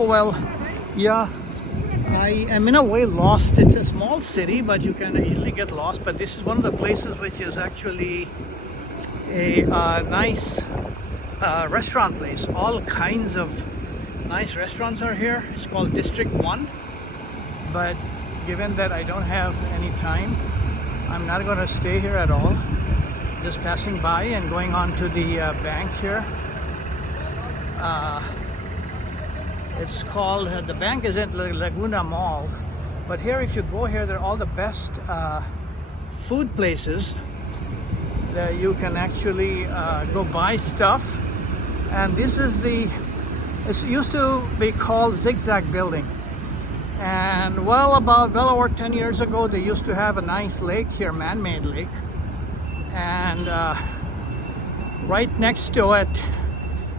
Oh, well, yeah, I am in a way lost. It's a small city, but you can easily get lost. But this is one of the places which is actually a nice restaurant place. All kinds of nice restaurants are here. It's called District 1. But given that I don't have any time, I'm not going to stay here at all. Just passing by and going on to the bank here. It's called, the bank is at Laguna Mall, but here if you go here, there are all the best food places that you can actually go buy stuff. And this is it used to be called Zigzag Building. And well over 10 years ago, they used to have a nice lake here, man-made lake. And right next to it,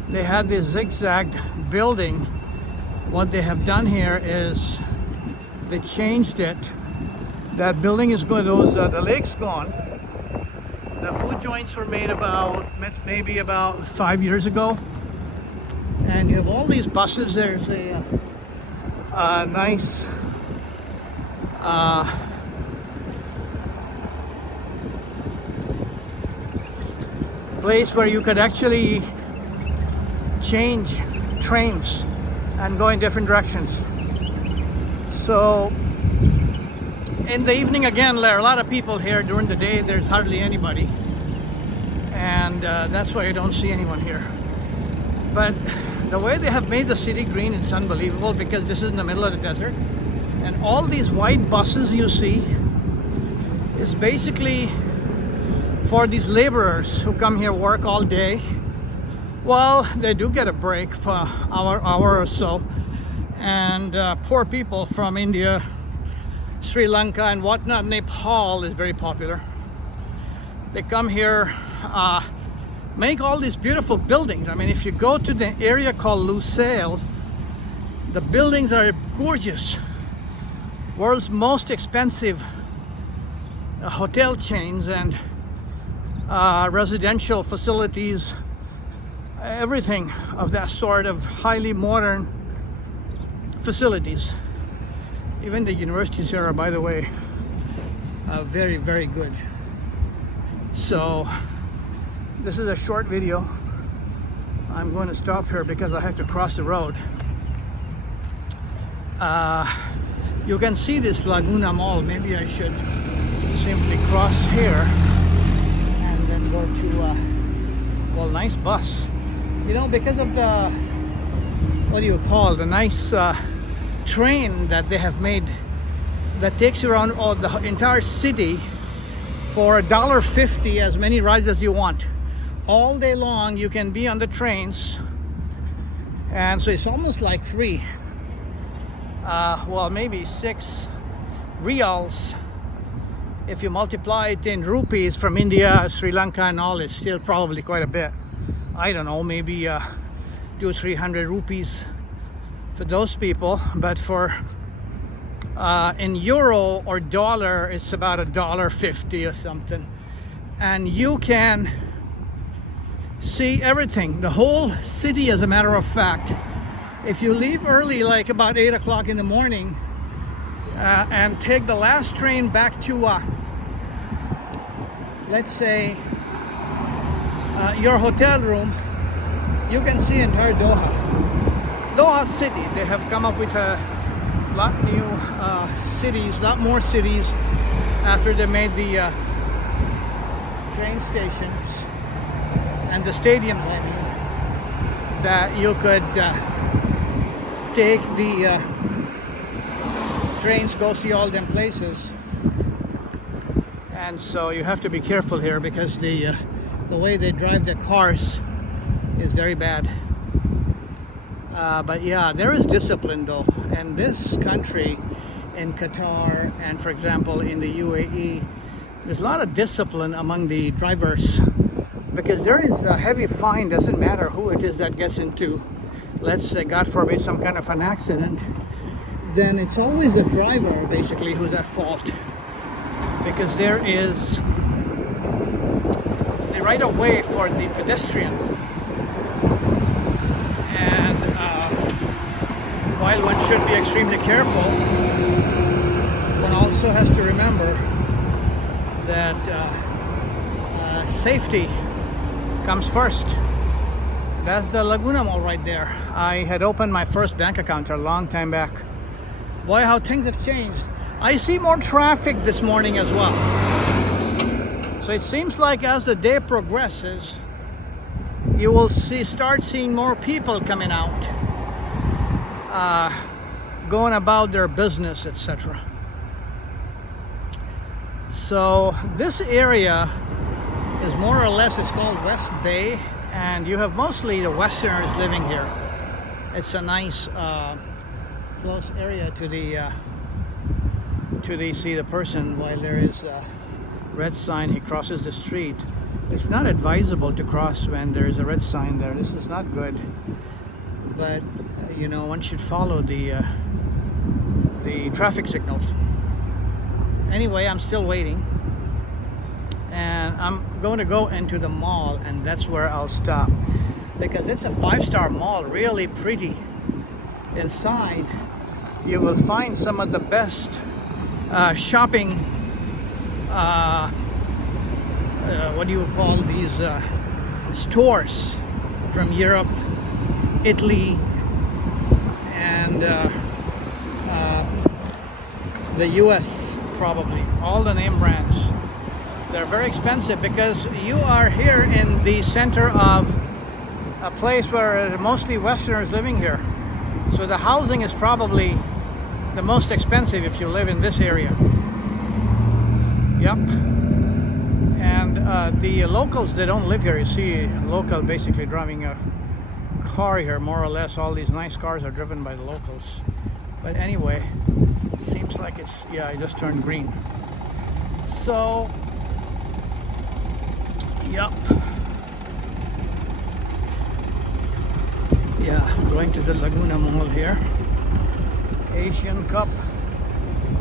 they had this zigzag building. What they have done here is they changed it. That building is going, the lake's gone. The food joints were made maybe about 5 years ago. And you have all these buses. There's a nice place where you could actually change trains and go in different directions. So in the evening, again, there are a lot of people here. During the day, there's hardly anybody, and that's why you don't see anyone here. But the way they have made the city green, it's unbelievable, because this is in the middle of the desert, and all these white buses you see is basically for these laborers who come here, work all day. Well, they do get a break for an hour or so. And poor people from India, Sri Lanka and whatnot, Nepal is very popular. They come here, make all these beautiful buildings. I mean, if you go to the area called Lusail, the buildings are gorgeous. World's most expensive hotel chains and residential facilities, everything of that sort of highly modern facilities. Even the universities here are, by the way, very, very good. So this is a short video. I'm going to stop here because I have to cross the road. You can see this Laguna Mall. Maybe I should simply cross here and then go to well, nice bus. You know, because of the, what do you call, the nice train that they have made that takes you around the entire city for $1.50, as many rides as you want. All day long you can be on the trains, and so it's almost like free. Well, maybe 6 reals. If you multiply it in rupees from India, Sri Lanka and all, it's still probably quite a bit. I don't know, maybe 200-300 rupees for those people. But for in euro or dollar, it's about $1.50 or something. And you can see everything, the whole city, as a matter of fact. If you leave early, like about 8 o'clock in the morning, and take the last train back to, let's say, your hotel room, you can see entire Doha. Doha city, they have come up with a lot new cities, lot more cities after they made the train stations and the stadiums, I mean, that you could take the trains, go see all them places. And so you have to be careful here because the way they drive their cars is very bad. But yeah, there is discipline though. And this country, in Qatar and for example in the UAE, there's a lot of discipline among the drivers, because there is a heavy fine. Doesn't matter who it is that gets into, let's say, God forbid, some kind of an accident, then it's always the driver basically who's at fault, because they right away for the pedestrian. And while one should be extremely careful, one also has to remember that safety comes first. That's the Laguna Mall right there. I had opened my first bank account a long time back. Boy, how things have changed. I see more traffic this morning as well. So it seems like as the day progresses, you will start seeing more people coming out, going about their business, etc. So this area is more or less, it's called West Bay, and you have mostly the Westerners living here. It's a nice close area to the see the person while there is a red sign. He crosses the street. It's not advisable to cross when there is a red sign there. This is not good, but you know, one should follow the traffic signals. Anyway, I'm still waiting, and I'm going to go into the mall, and that's where I'll stop, because it's a 5-star mall, really pretty. Inside you will find some of the best shopping, what do you call these stores from Europe, Italy, and the US, probably all the name brands. They're very expensive because you are here in the center of a place where mostly Westerners living here. So the housing is probably the most expensive if you live in this area. Yep. And the locals, they don't live here. You see a local basically driving a car here, more or less. All these nice cars are driven by the locals. But anyway, it seems like it's, yeah, I just turned green. So, yep. Yeah, going to the Laguna Mall here. Asian Cup,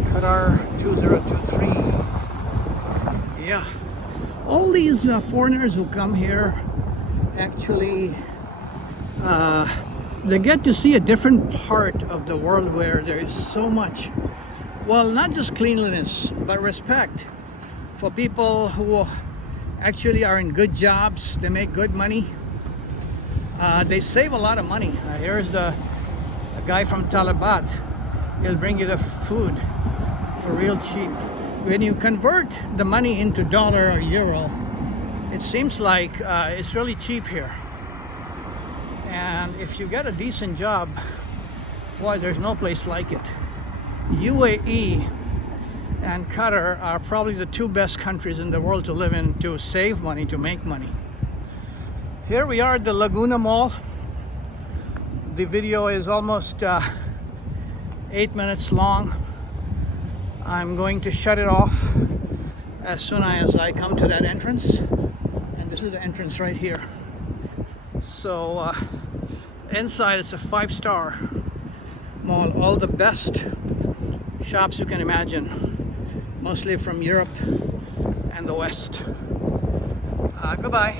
Qatar 2023. Yeah, all these foreigners who come here, actually, they get to see a different part of the world where there is so much, well, not just cleanliness, but respect for people who actually are in good jobs. They make good money. They save a lot of money. Here's a guy from Talabat. He'll bring you the food for real cheap. When you convert the money into dollar or euro, it seems like it's really cheap here. And if you get a decent job, boy, there's no place like it. UAE and Qatar are probably the two best countries in the world to live in, to save money, to make money. Here we are at the Laguna Mall. The video is almost 8 minutes long. I'm going to shut it off as soon as I come to that entrance. And this is the entrance right here. So inside it's a 5-star mall. All the best shops you can imagine. Mostly from Europe and the West. Goodbye.